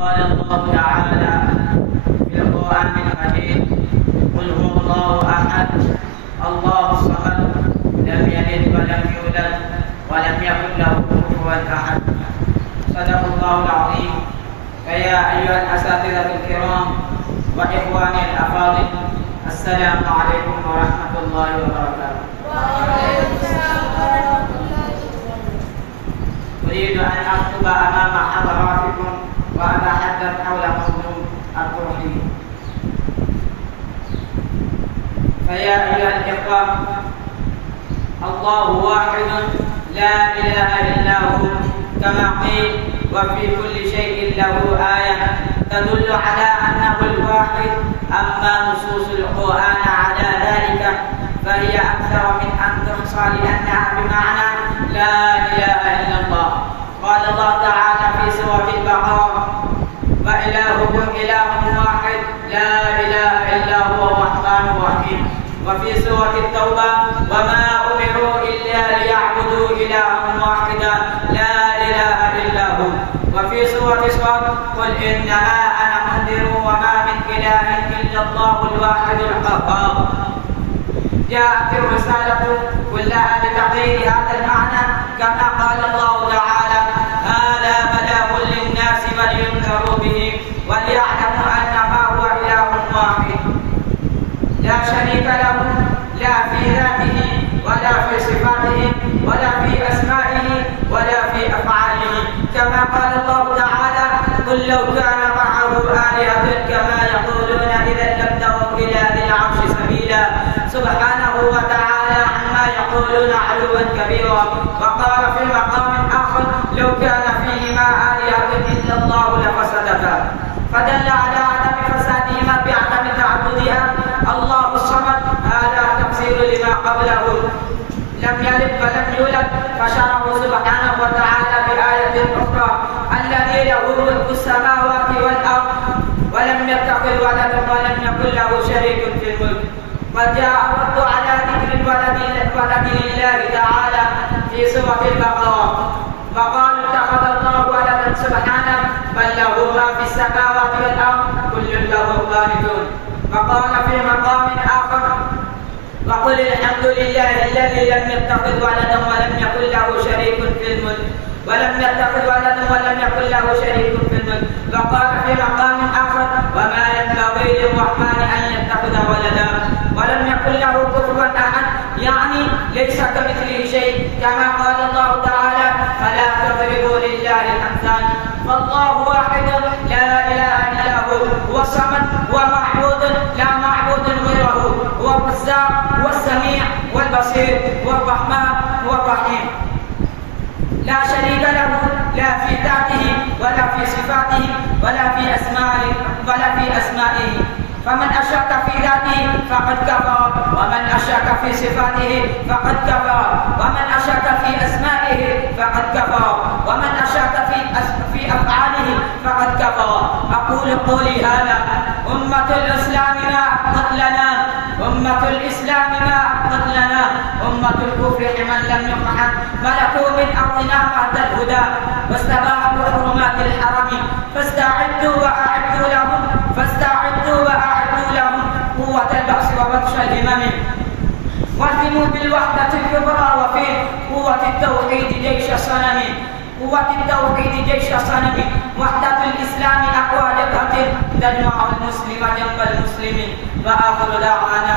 قال الله تعالى في القرآن المجيد: قل هو الله أحد الله الصمد لم يلد ولم يولد ولم يكن له كفوا أحد. صدق الله العظيم. فيا أيها الأساتذة الكرام وإخواني الأفاضل، السلام عليكم ورحمة الله وبركاته. أريد أن أخطب أمام حضراتكم وأتحدث حول موضوع التوحيد. فيا أيها الإخوة، الله واحد لا إله إلا هو، كما قيل: وفي كل شيء له آية تدل على أنه الواحد. أما نصوص القرآن على ذلك فهي أكثر من أن تحصى، لأنها بمعنى لا إله إلا الله. قال الله تعالى في سورة البقرة: وإلهكم إله واحد لا إله إلا هو الرحمن الرحيم. وفي سورة التوبة: وما أمروا إلا ليعبدوا إلها واحدا لا إله إلا هو. وفي سورة صاد: قل إنما أنا منذر وما من إله إلا الله الواحد القهار. جاءت الرسالة كلها لتقرير هذا المعنى، كما قال الله تعالى: هذا بلاغ للناس ولينذروا به وليعلموا أنما هو إله واحد لا شريك له، لا في ذاته ولا في صفاته ولا في أسمائه ولا في أفعاله. كما قال الله تعالى: قل لو كان معه آلهة كما يقولون إذا لابتغوا إلى ذي العرش سبيلا. سبحانه وتعالى عما يقولون علوا كبيرا. وقال في مقام آخر: لو كان فيهما آلهة إلا الله لفسدتا. فدل على عدم فسادهما بعدم تعددها. الله الصمد هذا تفسير لما قبله: لم يلد ولم يولد. فشرعه سبحانه وتعالى بآية أخرى: الذي له ملك السماوات والأرض ولم يتخذ ولدا ولم يكن له شريك في الملك. وجاء الرد على ذكر الولد لله تعالى في سورة البقرة: وقالوا اتخذ الله ولدا سبحانه بل له ما في السماوات والأرض كل له قانتون. وقال في مقام آخر: وقل الحمد لله الذي لم يتخذ ولدا ولم يكن له شريك في الملك ولم يتخذ ولدا ولم يكن له شريك في الملك. وقال في مقام آخر: وما ينبغي للرحمن أن يتخذ ولدا ولم يكن له كفوا أحد، يعني ليس كمثله شيء. كما قال الله تعالى: فلا تضربوا لله الأمثال. فالله واحد لا إله إلا هو، هو الصمد ومعبود لا معبود غيره، هو الرزاق والسميع والبصير والرحمن والرحيم، لا شريك له لا في ذاته ولا في صفاته ولا في أسمائه. فمن أشرك في ذاته فقد كفر، ومن أشرك في صفاته فقد كفر، ومن أشرك في أسمائه فقد كفر، ومن أشرك في أفعاله فقد كفر. أقول قولي هذا: أمة الإسلام ما أبقت لنا، أمة الإسلام ما أبقت لنا، أمة الكفر من لم يقحم ملكوا من أرضنا بعد الهدى واستباحوا حرمات الحرم. فاستعدوا وأعدوا لهم قوة البأس وبطش الهمم، واهتموا بالوحدة الكبرى وفي قوة التوحيد جيش الصنم، قوة التوحيد جيش الصنم. وحدة الإسلام أقوى جبهة تجمع المسلم جنب المسلم. وآخر دعوانا